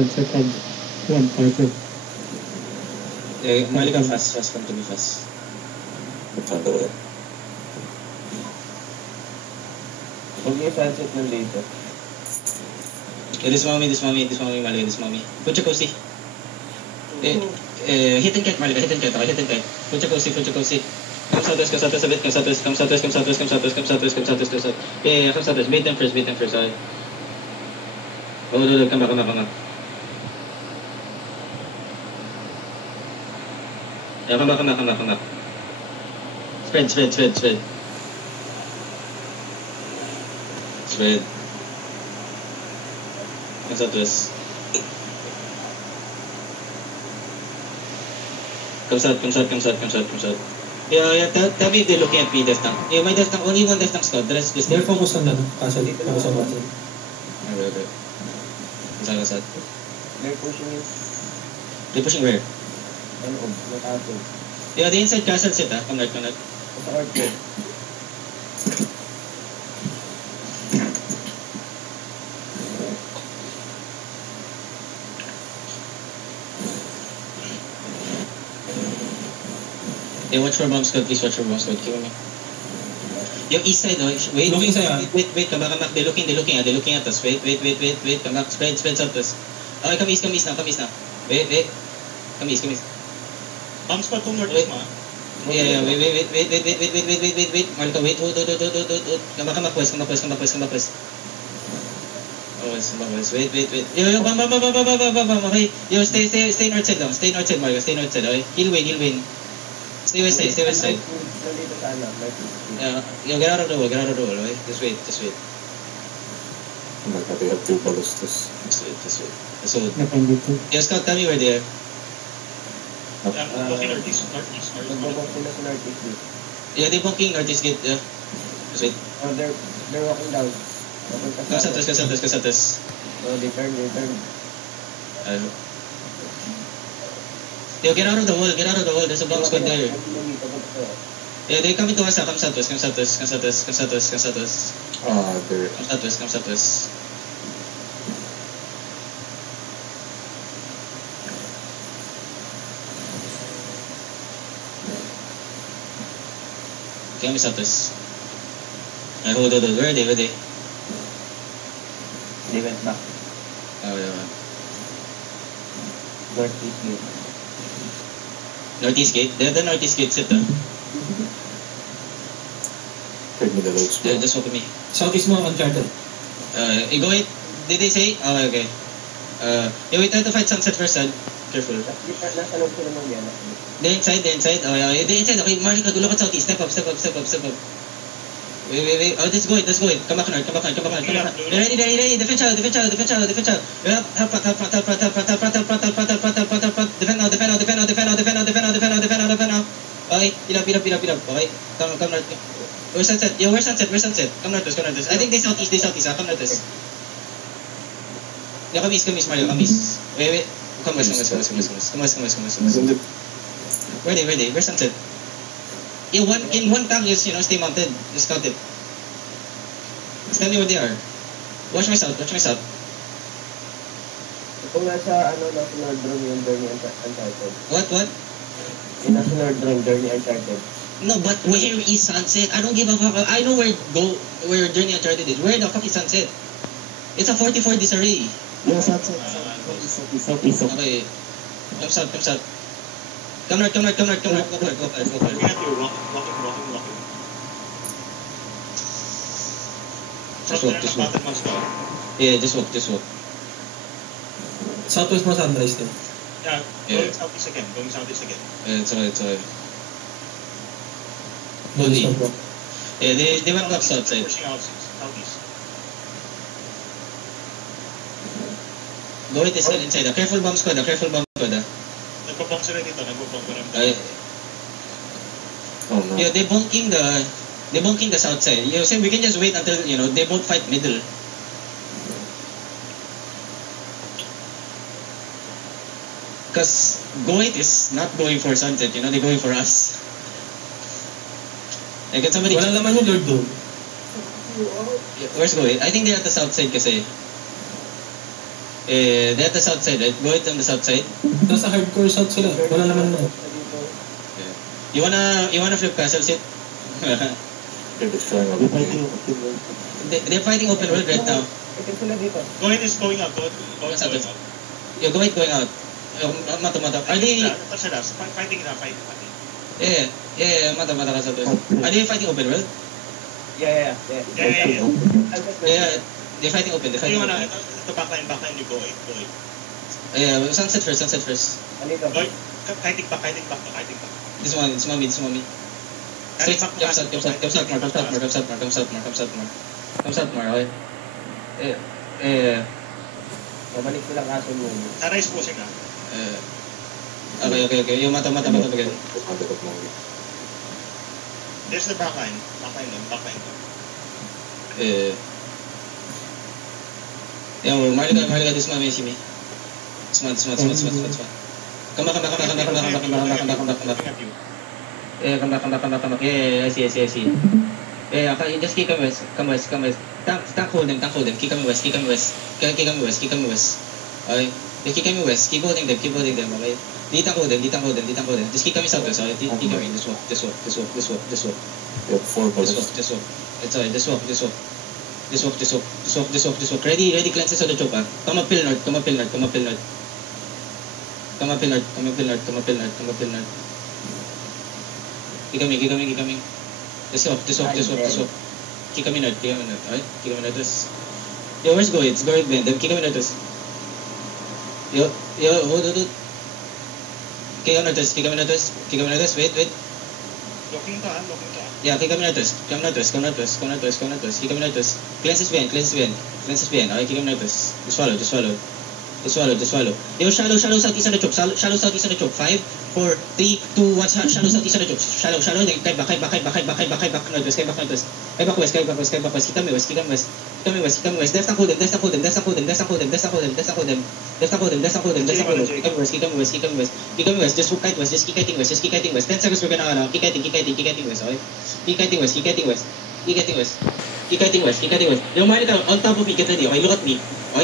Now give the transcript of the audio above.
sunset and one target. Mali ka fast, come to me fast. Huwag yung sunset ng later. This mommy, Mali, this mommy. Put your cozy. Hit and kite, Mali, hit and kite. Put your cozy. Come southwest a bit, come southwest. Yeah, come southwest. Beat them first, sorry. Oh, no, come back. Yeah, come back. Spread. Come southwest. Come south. Yeah, tell me if they're looking at me, Death Tank. Yeah, my Death Tank, only one Death Tank squad, the rest just... They're focused on castle. Okay. Kasad. They're pushing it. They're pushing where? The castle. Yeah, the inside castle sit, Come north. Sa orchard. Yeah, watch for bomb squad, please watch for bomb squad. Kill me. Yung east side, wait. Looking sa'yo. Wait, come back. They're looking at us. Wait. Come back, spread southwest. Okay, come east now. Wait. Come east. Bomb squad to northeast mo. Yeah, wait. Marco, wait. Come back west. Oh, it's west. Wait. Yo, bam. Okay. Yo, stay north side lang. Stay north side, Marco. Okay. Heal win. Stay west side. Yo, get out of the wall, okay? Just wait. Oh my god, they have 2 ballistas. Just wait. So, yo, Scott, tell me where they are. Walking northeast. Nagbabok sila sa northeast gate. Yeah, they're bunking northeast gate, yeah. Just wait. Oh, they're walking down. Kasatas. Oh, they turn. Yo, get out of the wall. There's a bomb squad there. Yeah, they're coming to us. Come southwest. They're... Come southwest. Come southwest. Hold. Where are they? They went back. Oh, yeah. Northeast gate. Northeast gate? They're the northeast gate sit, Pwede me the loads. Yeah, just walk with me. Southeast mo, Uncharted. You go it. Did they say? Oh, okay. Yeah, we try to fight sunset first, son. Careful. Nasa loob ko naman yan. The inside. Oh, yeah. The inside. Okay, Marley, look at southeast. Step up. Wait. Oh, let's go it. Come back north. Ready. Defend child. Help front. Defend now. Okay, beat up. Okay, come north. Where's sunset? Where's sunset? Come north. I think they southeast. Come north. Yeah, come east, Mario. Come east. Wait. Come west. Ready. Where's sunset? In one tank, just stay mounted. Just count it. Just tell me where they are. Watch my south. Kung nasa nasa North Drone yung Journey Uncharted. What? Yung nasa North Drone, Journey Uncharted. No, but where is sunset? I don't give a fuck. I know where Journey Uncharted is. Where the fuck is sunset? It's a 44 disarray. Yeah, sunset. Okay. Come south. Come north. Go for it. We have to walking. Just walk. Bottom monster. Yeah, just walk. Southwest mo, Sunrise din. Yeah, going southeast again. It's alright. Bonnie. Yeah, they went back southside. Pushing out southeast. Go with this inside. Careful bomb squad. Nagbabang sila dito. Oh no. Yeah, they're bunking the south side. You know, so we can just wait until they both fight middle. Because Goit is not going for sunset, they're going for us. Like, can somebody... Wala naman yung Lord doon. Where's Goit? I think they're at the south side kasi. They're at the south side, right? Go it on the south side. Nasa hardcore south sila. Wala naman na. You wanna flip castle sit? They're destroying our We're fighting open world. They're fighting open world right now. Ito sila dito. Goin is going out. Goin What's is that? going out. Yeah, go it going out. Mata. Are they? Ito sila. Fighting na, fighting. Yeah. Mata ka sa dos. Are they fighting open world? Yeah. Yeah. Yeah. They're fighting open. They're fighting Yung open. ito backline you go it. Yeah, sunset first. Ano Goin, kiting back. This one me. Straight, come south, more, okay? Babalik silang aso mo. Arise po siya. Okay. Yung mata again. There's the backline. Backline. Yeah, Marlica, this one, see me. Smart. Come back. Looking at you. Yeah, come back. Yeah, I see. Yeah, just kick him west. Come west. Tank hold them. Kick him west. Okay? They kick him west. Keep holding them, okay? Di tank hold them. Just kick him southwest, okay? Kick him in. Just walk. We have 4 ballistas. Just walk. It's alright, just walk. Ready cleanses on the choke, ah. Come up hill north. Keep coming. Just walk. Keep coming north, alright? Keep coming north. Yo, where's Go? It's going Ben. Them keep coming north. Yo, hold. Keep coming north. Wait. Looking ka. Yeah, keep coming north. Come north. Keep coming north. Cleanses behind. Alright, keep coming north. Just swallow. Yo, shallow southeast on the choke. 5, 4, 3, 2, 1. Shallow southeast on the choke. Shallow. Then back northwest. Back west. Keep coming west. Left and hold them. Keep coming west. Just kite west. Just keep kiting west. 10 seconds we're gonna keep kiting west. Okay? Keep kiting west. Keep kiting west. Yung mind on top of me, get ready. Okay, look at me. Okay,